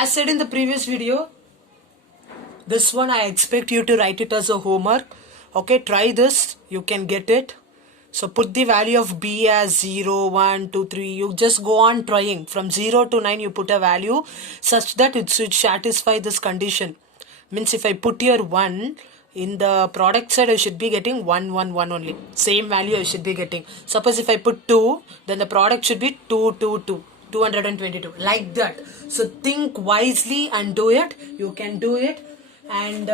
As said in the previous video, this one I expect you to write it as a homework. Okay, try this, you can get it. So put the value of b as 0, 1, 2, 3. You just go on trying. From 0 to 9 you put a value such that it should satisfy this condition. Means if I put here 1, in the product side I should be getting 1, 1, 1 only. Same value I should be getting. Suppose if I put 2, then the product should be 2, 2, 2. 222. Like that. So think wisely and do it. You can do it. And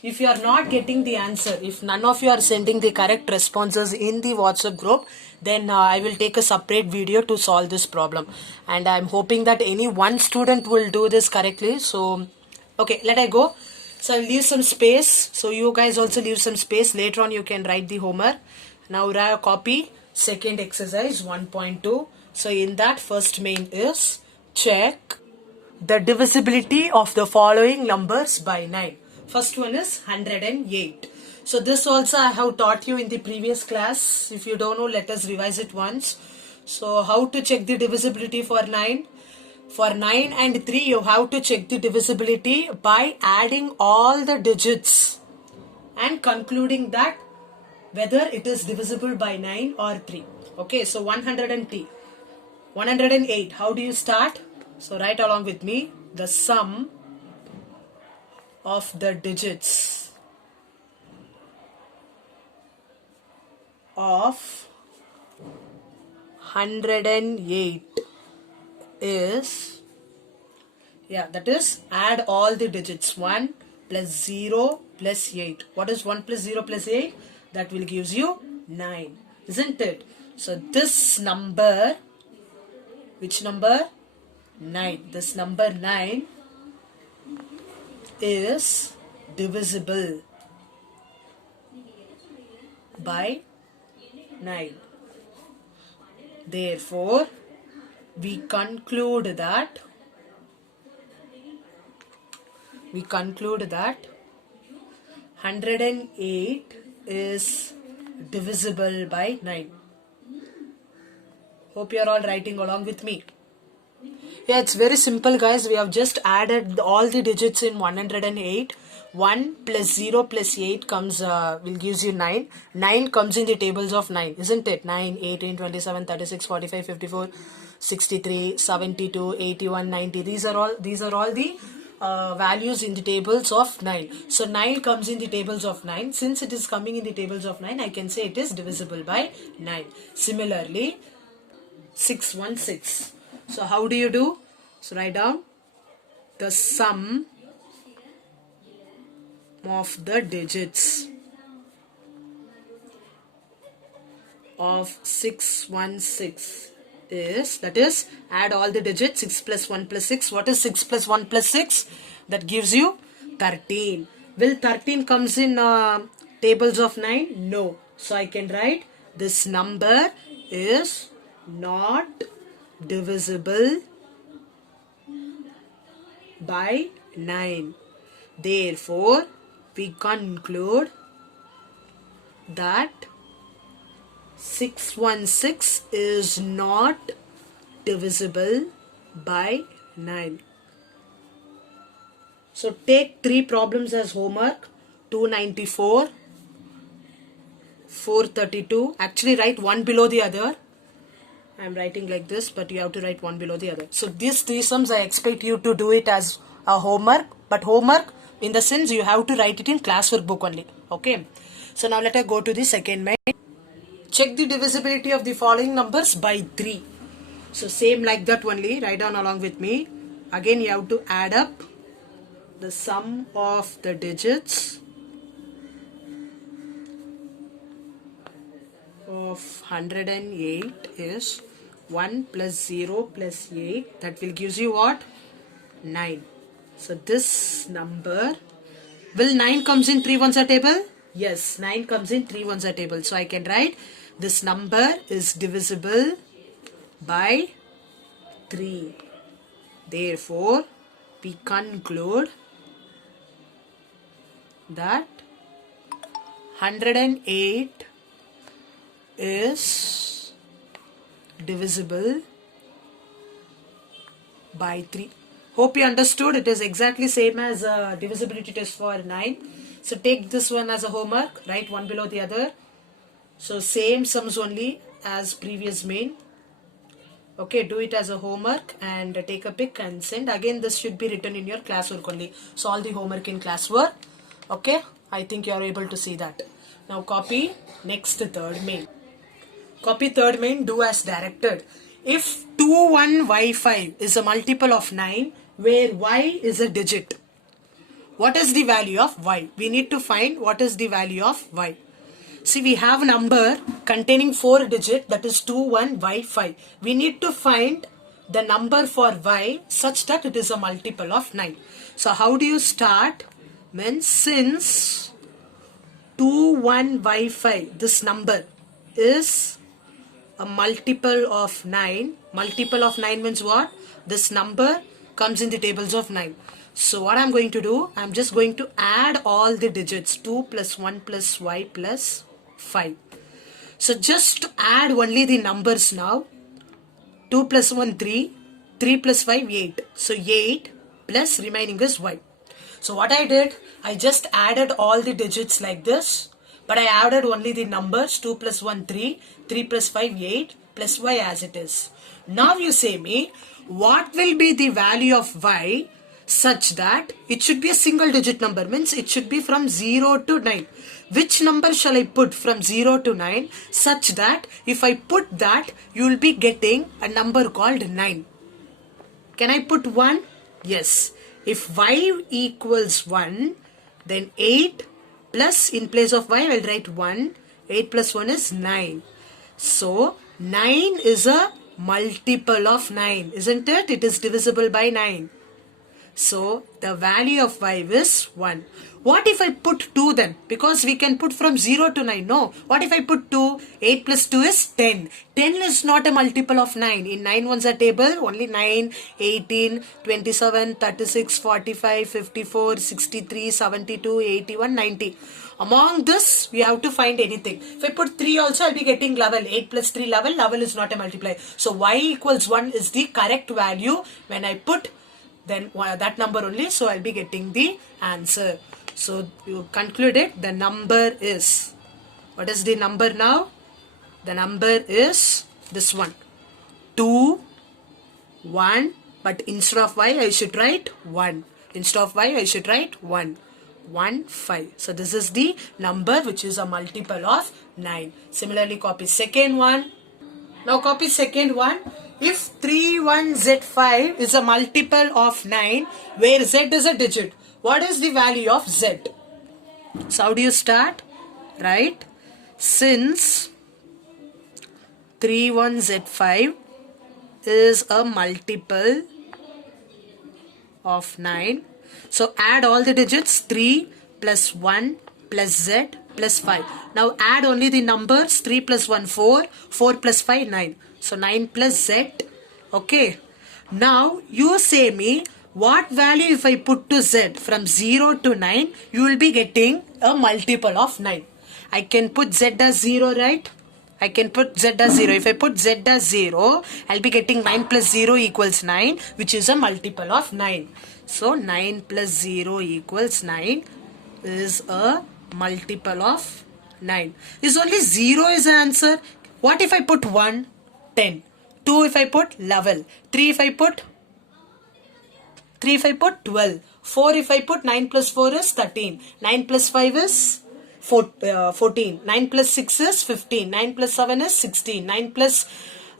if you are not getting the answer, if none of you are sending the correct responses in the WhatsApp group, then I will take a separate video to solve this problem. And I'm hoping that any one student will do this correctly. So, okay, let I go. So I'll leave some space. So you guys also leave some space. Later on you can write the homework. Now copy second exercise 1.2. So in that first main is check the divisibility of the following numbers by 9. First one is 108. So this also I have taught you in the previous class. If you don't know, let us revise it once. So how to check the divisibility for 9? For 9 and 3 you have to check the divisibility by adding all the digits and concluding that whether it is divisible by 9 or 3. Okay, so 108. How do you start? So write along with me. The sum of the digits of 108 is, that is add all the digits. 1 plus 0 plus 8. What is 1 plus 0 plus 8? That will gives you 9. Isn't it? So this number, which number? 9. This number 9 is divisible by 9. Therefore, we conclude that 108 is divisible by 9. Hope you are all writing along with me. Yeah, it's very simple, guys. We have just added all the digits in 108. 1 plus 0 plus 8 comes, will gives you 9. 9 comes in the tables of 9, isn't it? 9, 18, 27, 36, 45, 54, 63, 72, 81, 90. These are all the values in the tables of 9. So 9 comes in the tables of 9. Since it is coming in the tables of 9, I can say it is divisible by 9. Similarly, 616. So how do you do? So write down the sum of the digits of 616 is, that is, add all the digits. 6 plus 1 plus 6. What is 6 plus 1 plus 6? That gives you 13. Will 13 comes in tables of 9? No. So I can write this number is not divisible by 9. Therefore, we conclude that 616 is not divisible by 9. So take 3 problems as homework. 294, 432. Actually write one below the other. I am writing like this, but you have to write one below the other. So these 3 sums I expect you to do it as a homework. But homework in the sense you have to write it in classwork book only. Okay. So now let us go to the second main. Check the divisibility of the following numbers by 3. So same like that only. Write down along with me. Again you have to add up the sum of the digits of 108 is 1 plus 0 plus 8. That will gives you what? 9. So this number, will 9 comes in 3 ones a table? Yes, 9 comes in 3 ones a table. So I can write this number is divisible by 3. Therefore, we conclude that 108 is divisible by 3. Hope you understood. It is exactly same as divisibility test for 9. So take this one as a homework, write one below the other. So same sums only as previous main. Okay, do it as a homework and take a pic and send. Again, this should be written in your classwork only. So all the homework in classwork. Okay, I think you are able to see that. Now copy next third main. Copy third main, do as directed. If 21y5 is a multiple of 9, where y is a digit, what is the value of y? We need to find what is the value of y. See, we have a number containing 4 digits, that is 21y5. We need to find the number for y such that it is a multiple of 9. So how do you start? Means since 21y5, this number is a multiple of 9. Multiple of 9 means what? This number comes in the tables of 9. So what I'm going to do, I'm just going to add all the digits, 2 plus 1 plus y plus 5. So just add only the numbers now. 2 plus 1 3, 3 plus 5 8. So 8 plus remaining is y. So what I did, I just added all the digits like this. But I added only the numbers 2 plus 1 3, 3 plus 5 8 plus y as it is. Now you say me, what will be the value of y such that it should be a single digit number, means it should be from 0 to 9. Which number shall I put from 0 to 9 such that if I put that, you will be getting a number called 9. Can I put 1? Yes. If y equals 1, then 8 plus, in place of y I will write 1. 8 plus 1 is 9. So 9 is a multiple of 9, isn't it? It is divisible by 9. So the value of y is 1. What if I put 2 then? Because we can put from 0 to 9. No. What if I put 2? 8 plus 2 is 10. 10 is not a multiple of 9. In 9 ones are table, only 9, 18, 27, 36, 45, 54, 63, 72, 81, 90. Among this, we have to find anything. If I put 3 also, I'll be getting 11. 8 plus 3, 11. 11 is not a multiply. So y equals 1 is the correct value. When I put then that number only, so I'll be getting the answer. So you concluded the number is, what is the number now? The number is this one, 2, 1, but instead of y I should write 1. Instead of y I should write 1. 1, 5. So this is the number which is a multiple of 9. Similarly, copy second one. Now copy second one. If 31z5 is a multiple of 9, where z is a digit, what is the value of z? So how do you start? Right? Since 31z5 is a multiple of 9, so add all the digits, 3 plus 1 plus z plus 5. Now add only the numbers, 3 plus 1 4, 4 plus 5 9. So 9 plus z. Okay. Now you say me, what value if I put to z from 0 to 9, you will be getting a multiple of 9. I can put z as 0, right? I can put z as 0. If I put z as 0, I'll be getting 9 plus 0 equals 9, which is a multiple of 9. So 9 plus 0 equals 9 is a multiple of 9. Is only 0 is the answer. What if I put 1? 10. 2 if I put 11. 3 if I put 12. 4 if I put 9 plus 4 is 13. 9 plus 5 is 14. 9 plus 6 is 15. 9 plus 7 is 16. 9 plus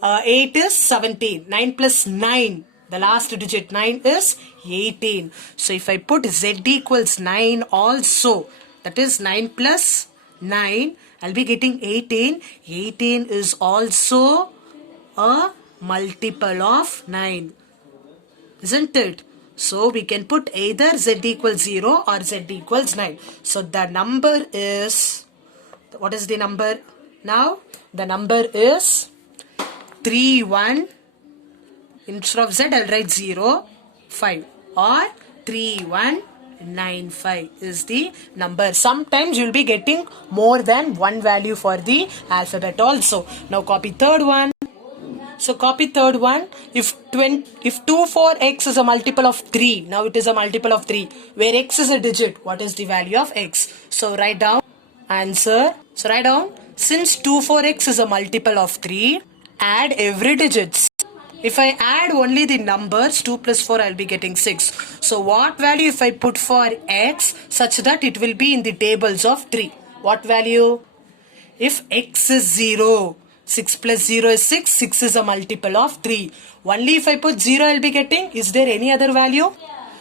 8 is 17. 9 plus 9, the last digit 9 is 18. So if I put z equals 9 also, that is 9 plus 9, I'll be getting 18. 18 is also a multiple of 9, isn't it? So we can put either z equals 0 or z equals 9. So the number is, what is the number now? The number is 3 1. Instead of z I'll write 0 5 or 3 1 9 5 is the number. Sometimes you'll be getting more than one value for the alphabet also. Now copy third one. So copy third one. If 2 4 x is a multiple of 3, now it is a multiple of 3, where x is a digit, what is the value of x? So write down answer. So write down, since 2 4 x is a multiple of 3, add every digits. If I add only the numbers 2 plus 4, I'll be getting 6. So what value if I put for x such that it will be in the tables of 3? What value? If x is 0, 6 plus 0 is 6, 6 is a multiple of 3. Only if I put 0 I'll be getting, is there any other value?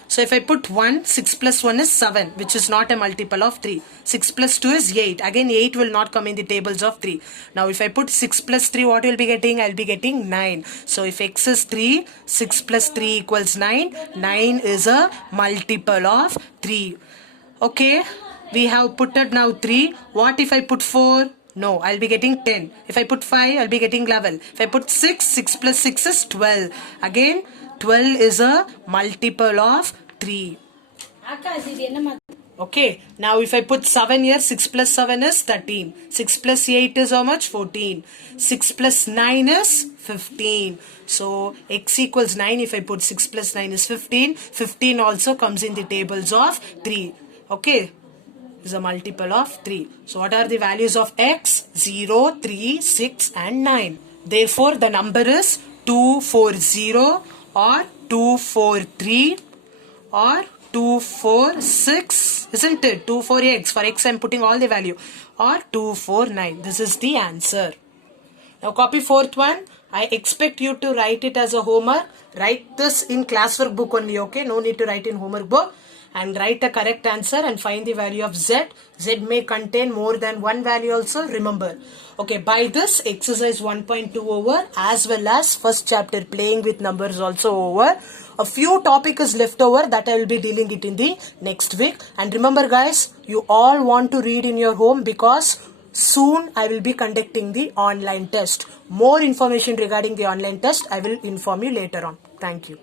So if I put 1, 6 plus 1 is 7, which is not a multiple of 3. 6 plus 2 is 8. Again 8 will not come in the tables of 3. Now if I put 6 plus 3, what will be getting? I'll be getting 9. So if x is 3, 6 plus 3 equals 9. 9 is a multiple of 3. Okay, we have put it now 3. What if I put 4? No, I'll be getting 10. If I put 5, I'll be getting 11. If I put 6, 6 plus 6 is 12. Again, 12 is a multiple of 3. Okay, now if I put 7 here, 6 plus 7 is 13. 6 plus 8 is how much? 14. 6 plus 9 is 15. So, x equals 9. If I put 6 plus 9 is 15. 15 also comes in the tables of 3. Okay. Is a multiple of 3. So what are the values of x? 0, 3, 6 and 9. Therefore the number is 240 or 243 or 246, isn't it? 24x. For x I am putting all the value, or 249. This is the answer. Now copy fourth one. I expect you to write it as a homework. Write this in classwork book only, okay? No need to write in homework book. And write a correct answer and find the value of z. Z may contain more than one value also, remember. Okay, by this exercise 1.2 over, as well as first chapter playing with numbers also over. A few topic is left over that I will be dealing it in the next week. And remember guys, you all want to read in your home because soon I will be conducting the online test. More information regarding the online test I will inform you later on. Thank you.